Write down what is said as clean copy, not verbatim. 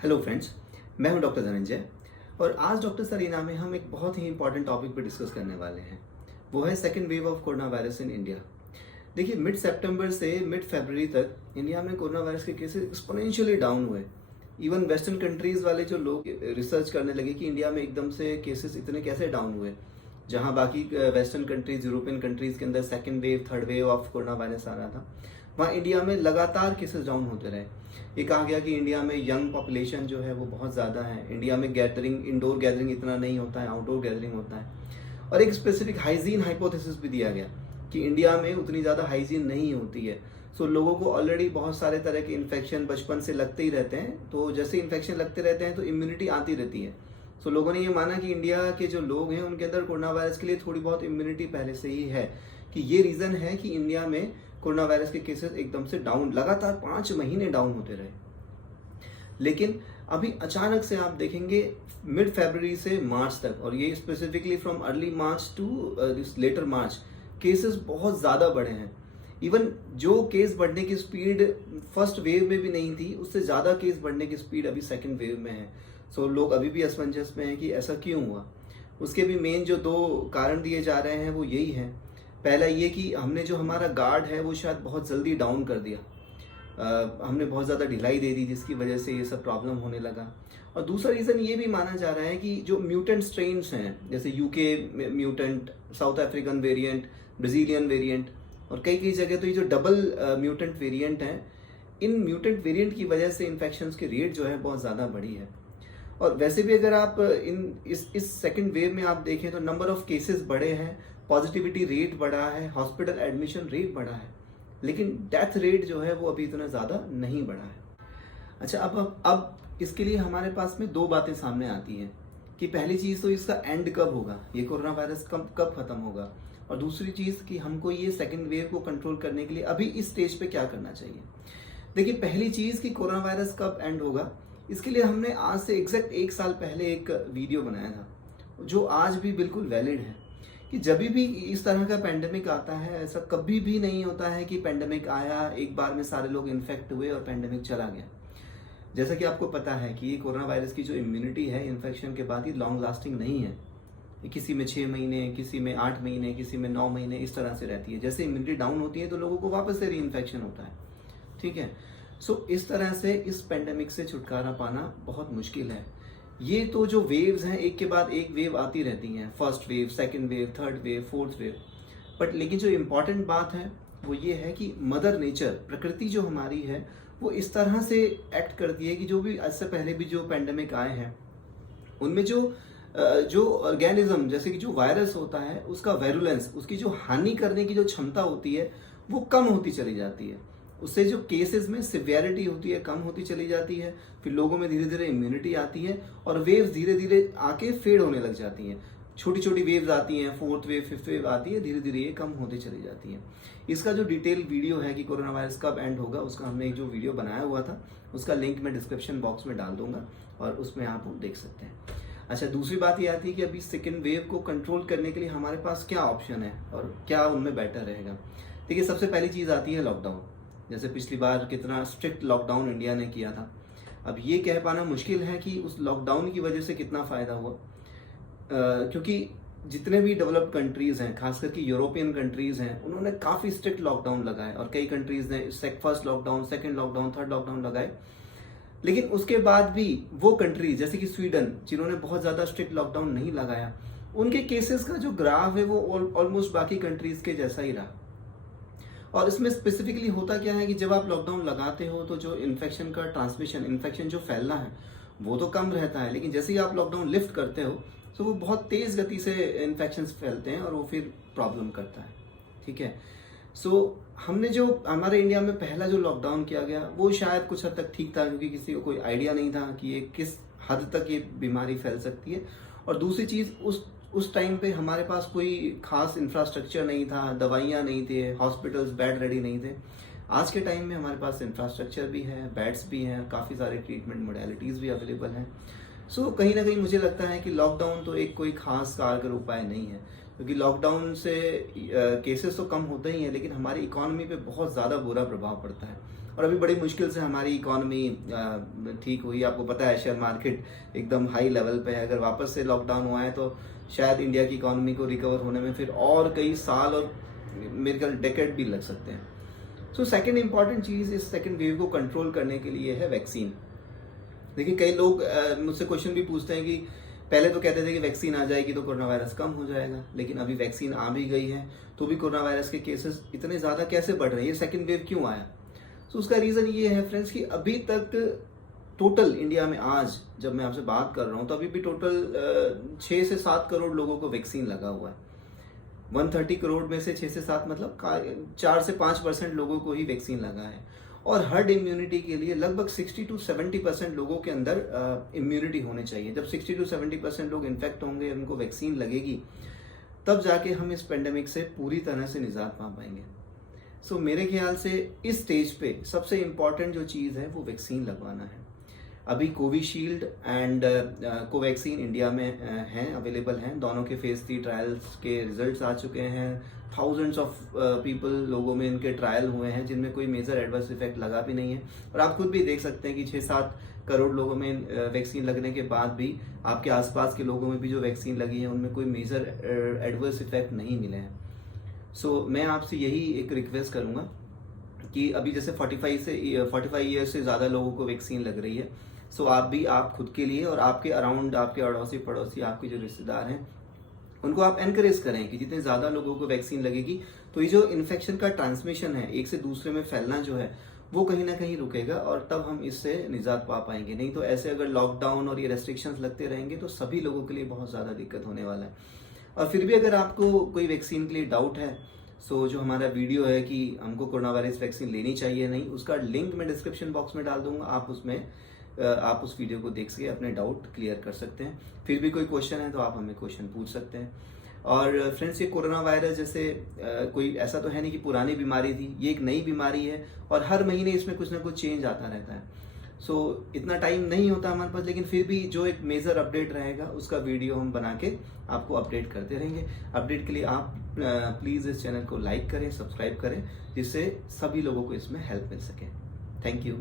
Hello friends, मैं हूं doctor Dhananjay और आज डॉक्टर सरीना में हम एक बहुत ही इंपॉर्टेंट टॉपिक पर डिस्कस करने वाले हैं। वो है second wave of corona virus in India. देखिए, मिड सितंबर से मिड फरवरी तक इंडिया में कोरोना वायरस के केसेस एक्सपोनेंशियली डाउन हुए। इवन वेस्टर्न कंट्रीज वाले जो लोग रिसर्च करने लगे कि इंडिया में एकदम से केसेस इतने कैसे डाउन हुए, जहां बाकी वेस्टर्न कंट्रीज, यूरोपियन कंट्रीज के अंदर second wave, third wave of corona virus आ रहा था, वहाँ इंडिया में लगातार केसेस डाउन होते रहे। ये कहा गया कि इंडिया में यंग पॉपुलेशन जो है वो बहुत ज़्यादा है, इंडिया में गैदरिंग, इंडोर गैदरिंग इतना नहीं होता है, आउटडोर गैदरिंग होता है। और एक स्पेसिफिक हाइजीन हाइपोथेसिस भी दिया गया कि इंडिया में उतनी ज़्यादा हाइजीन नहीं होती है। सो लोगों को ऑलरेडी बहुत सारे तरह के इन्फेक्शन बचपन से लगते ही रहते हैं, तो जैसे इन्फेक्शन लगते रहते हैं तो इम्यूनिटी आती रहती है। सो लोगों ने ये माना कि इंडिया के जो लोग हैं उनके अंदर कोरोना वायरस के लिए थोड़ी बहुत इम्यूनिटी पहले से ही है, कि ये रीज़न है कि इंडिया में कोरोना वायरस के केसेस एकदम से डाउन, लगातार 5 महीने डाउन होते रहे। लेकिन अभी अचानक से आप देखेंगे मिड फरवरी से मार्च तक, और ये specifically from early March to later March, cases बहुत ज़्यादा बढ़े हैं। इवन जो केस बढ़ने की स्पीड फर्स्ट वेव में भी नहीं थी, उससे ज़्यादा केस बढ़ने की स्पीड अभी सेकेंड वेव में है। सो लोग अभी भी असमंजस में हैं कि ऐसा क्यों हुआ। उसके भी मेन जो 2 कारण दिए जा रहे हैं वो यही है। पहला ये कि हमने जो हमारा गार्ड है वो शायद बहुत जल्दी डाउन कर दिया, हमने बहुत ज़्यादा ढिलाई दे दी, जिसकी वजह से ये सब प्रॉब्लम होने लगा। और दूसरा रीज़न ये भी माना जा रहा है कि जो म्यूटेंट स्ट्रेन्स हैं, जैसे UK mutant, south African variant, Brazilian variant, और कई कई जगह तो ये जो डबल म्यूटेंट वेरिएंट हैं, इन म्यूटेंट वेरिएंट की वजह से इन्फेक्शंस की रेट जो है बहुत ज़्यादा बढ़ी है। और वैसे भी अगर आप इस सेकेंड वेव में आप देखें तो नंबर ऑफ केसेस बढ़े हैं, पॉजिटिविटी रेट बढ़ा है, हॉस्पिटल एडमिशन रेट बढ़ा है, लेकिन डेथ रेट जो है वो अभी इतना ज़्यादा नहीं बढ़ा है। अच्छा, अब इसके लिए हमारे पास में 2 बातें सामने आती हैं कि पहली चीज़ तो इसका एंड कब होगा, ये कोरोना वायरस कब कब ख़त्म होगा, और दूसरी चीज़ कि हमको ये सेकेंड वेव को कंट्रोल करने के लिए अभी इस स्टेज पे क्या करना चाहिए। देखिए, पहली चीज़ कि कोरोना वायरस कब एंड होगा, इसके लिए हमने आज से एग्जैक्ट 1 साल पहले एक वीडियो बनाया था, जो आज भी बिल्कुल वैलिड है, कि जब भी इस तरह का पेंडेमिक आता है, ऐसा कभी भी नहीं होता है कि पेंडेमिक आया, एक बार में सारे लोग इन्फेक्ट हुए और पेंडेमिक चला गया। जैसा कि आपको पता है कि ये कोरोना वायरस की जो इम्यूनिटी है इन्फेक्शन के बाद, ये लॉन्ग लास्टिंग नहीं है। ये किसी में 6 महीने, किसी में 8 महीने, किसी में 9 महीने, इस तरह से रहती है। जैसे इम्यूनिटी डाउन होती है तो लोगों को वापस से री इन्फेक्शन होता है। ठीक है, सो इस तरह से इस पेंडेमिक से छुटकारा पाना बहुत मुश्किल है। ये तो जो वेव्स हैं, एक के बाद एक वेव आती रहती हैं, first wave, second wave, third wave, fourth wave, but लेकिन जो इम्पॉर्टेंट बात है वो ये है कि मदर नेचर, प्रकृति जो हमारी है, वो इस तरह से एक्ट करती है कि जो भी इससे पहले भी जो पेंडेमिक आए हैं उनमें जो ऑर्गेनिज्म, जैसे कि जो वायरस होता है, उसका वेरुलेंस, उसकी जो हानि करने की जो क्षमता होती है वो कम होती चली जाती है। उससे जो केसेस में सिवियरिटी होती है कम होती चली जाती है, फिर लोगों में धीरे धीरे इम्यूनिटी आती है और वेव्स धीरे धीरे आके फेड होने लग जाती हैं। छोटी छोटी वेव्स आती हैं, फोर्थ वेव, फिफ्थ वेव आती है, धीरे धीरे ये कम होती चली जाती हैं। इसका जो डिटेल वीडियो है कि कोरोना वायरस कब एंड होगा, उसका हमने एक जो वीडियो बनाया हुआ था, उसका लिंक मैं डिस्क्रिप्शन बॉक्स में डाल दूंगा और उसमें आप वो देख सकते हैं। अच्छा, दूसरी बात ये आती है कि अभी सेकेंड वेव को कंट्रोल करने के लिए हमारे पास क्या ऑप्शन है और क्या उनमें बेटर रहेगा। देखिए, सबसे पहली चीज़ आती है लॉकडाउन। जैसे पिछली बार कितना स्ट्रिक्ट लॉकडाउन इंडिया ने किया था, अब ये कह पाना मुश्किल है कि उस लॉकडाउन की वजह से कितना फ़ायदा हुआ, क्योंकि जितने भी डेवलप्ड कंट्रीज़ हैं, खास करके यूरोपियन कंट्रीज़ हैं, उन्होंने काफ़ी स्ट्रिक्ट लॉकडाउन लगाए और कई कंट्रीज़ ने first lockdown, second lockdown, third lockdown लगाए। लेकिन उसके बाद भी वो कंट्रीज जैसे कि स्वीडन, जिन्होंने बहुत ज़्यादा स्ट्रिक्ट लॉकडाउन नहीं लगाया, उनके केसेस का जो ग्राफ है वो ऑलमोस्ट बाकी कंट्रीज़ के जैसा ही रहा। और इसमें स्पेसिफिकली होता क्या है कि जब आप लॉकडाउन लगाते हो तो जो इन्फेक्शन का ट्रांसमिशन, इन्फेक्शन जो फैलना है वो तो कम रहता है, लेकिन जैसे ही आप लॉकडाउन लिफ्ट करते हो तो वो बहुत तेज़ गति से इन्फेक्शन फैलते हैं और वो फिर प्रॉब्लम करता है। ठीक है, सो हमने जो हमारे इंडिया में पहला जो लॉकडाउन किया गया वो शायद कुछ हद तक ठीक था, क्योंकि किसी को कोई आइडिया नहीं था कि ये किस हद तक ये बीमारी फैल सकती है। और दूसरी चीज़, उस टाइम पे हमारे पास कोई खास इंफ्रास्ट्रक्चर नहीं था, दवाइयाँ नहीं थे, हॉस्पिटल्स बेड रेडी नहीं थे। आज के टाइम में हमारे पास इंफ्रास्ट्रक्चर भी है, बेड्स भी हैं, काफ़ी सारे ट्रीटमेंट मोडेलिटीज़ भी अवेलेबल हैं। सो कहीं ना कहीं मुझे लगता है कि लॉकडाउन तो एक कोई खास कारगर उपाय नहीं है, क्योंकि लॉकडाउन से केसेस तो कम होते ही हैं, लेकिन हमारी इकोनॉमी पे बहुत ज़्यादा बुरा प्रभाव पड़ता है। और अभी बड़ी मुश्किल से हमारी इकॉनमी ठीक हुई। आपको पता है शेयर मार्केट एकदम हाई लेवल पे है। अगर वापस से लॉकडाउन हुआ है तो शायद इंडिया की इकॉनमी को रिकवर होने में फिर और कई साल और मेरे ख्याल डेकेड भी लग सकते हैं। सो सेकेंड इंपॉर्टेंट चीज़ इस सेकेंड वेव को कंट्रोल करने के लिए है वैक्सीन। देखिए कई लोग मुझसे क्वेश्चन भी पूछते हैं कि पहले तो कहते थे कि वैक्सीन आ जाएगी तो कोरोना वायरस कम हो जाएगा, लेकिन अभी वैक्सीन आ भी गई है तो भी कोरोना वायरस के केसेस इतने ज़्यादा कैसे बढ़ रहे हैं, ये सेकेंड वेव क्यों आया? तो उसका रीज़न ये है फ्रेंड्स कि अभी तक टोटल इंडिया में आज जब मैं आपसे बात कर रहा हूँ तो अभी भी टोटल 6 से 7 करोड़ लोगों को वैक्सीन लगा हुआ है। 130 करोड़ में से 6 से 7 मतलब 4 से 5% लोगों को ही वैक्सीन लगा है। और हर्ड इम्यूनिटी के लिए लगभग 60 to 70% लोगों के अंदर इम्यूनिटी होनी चाहिए। जब 60 to 70% लोग इन्फेक्ट होंगे, उनको वैक्सीन लगेगी, तब जाके हम इस पेंडेमिक से पूरी तरह से निजात पा पाएंगे। सो मेरे ख्याल से इस स्टेज पे सबसे इम्पॉर्टेंट जो चीज़ है वो वैक्सीन लगवाना है। अभी कोविशील्ड एंड कोवैक्सीन इंडिया में हैं, अवेलेबल हैं। दोनों के फेज 3 ट्रायल्स के रिजल्ट्स आ चुके हैं। थाउजेंड्स ऑफ पीपल लोगों में इनके ट्रायल हुए हैं जिनमें कोई मेजर एडवर्स इफेक्ट लगा भी नहीं है। और आप खुद भी देख सकते हैं कि 6-7 करोड़ लोगों में वैक्सीन लगने के बाद भी आपके आसपास के लोगों में भी जो वैक्सीन लगी है उनमें कोई मेजर एडवर्स इफेक्ट नहीं मिले हैं। सो मैं आपसे यही एक रिक्वेस्ट करूँगा कि अभी जैसे 45 ईयर्स से ज़्यादा लोगों को वैक्सीन लग रही है, सो आप खुद के लिए और आपके अराउंड आपके अड़ोसी पड़ोसी आपके जो रिश्तेदार हैं उनको आप एनकरेज करें कि जितने ज़्यादा लोगों को वैक्सीन लगेगी तो ये जो इन्फेक्शन का ट्रांसमिशन है, एक से दूसरे में फैलना जो है वो कहीं ना कहीं रुकेगा और तब हम इससे निजात पा पाएंगे। नहीं तो ऐसे अगर लॉकडाउन और ये रेस्ट्रिक्शंस लगते रहेंगे तो सभी लोगों के लिए बहुत ज़्यादा दिक्कत होने वाला है। और फिर भी अगर आपको कोई वैक्सीन के लिए डाउट है, सो जो हमारा वीडियो है कि हमको कोरोना वायरस वैक्सीन लेनी चाहिए नहीं, उसका लिंक मैं डिस्क्रिप्शन बॉक्स में डाल दूंगा। आप उस वीडियो को देख सके अपने डाउट क्लियर कर सकते हैं। फिर भी कोई क्वेश्चन है तो आप हमें क्वेश्चन पूछ सकते हैं। और फ्रेंड्स, ये कोरोना वायरस जैसे कोई ऐसा तो है नहीं कि पुरानी बीमारी थी, ये एक नई बीमारी है और हर महीने इसमें कुछ ना कुछ चेंज आता रहता है। सो इतना टाइम नहीं होता हमारे पास, लेकिन फिर भी जो एक मेजर अपडेट रहेगा उसका वीडियो हम बना के आपको अपडेट करते रहेंगे। अपडेट के लिए आप प्लीज़ इस चैनल को लाइक करें, सब्सक्राइब करें, जिससे सभी लोगों को इसमें हेल्प मिल सके। Thank you.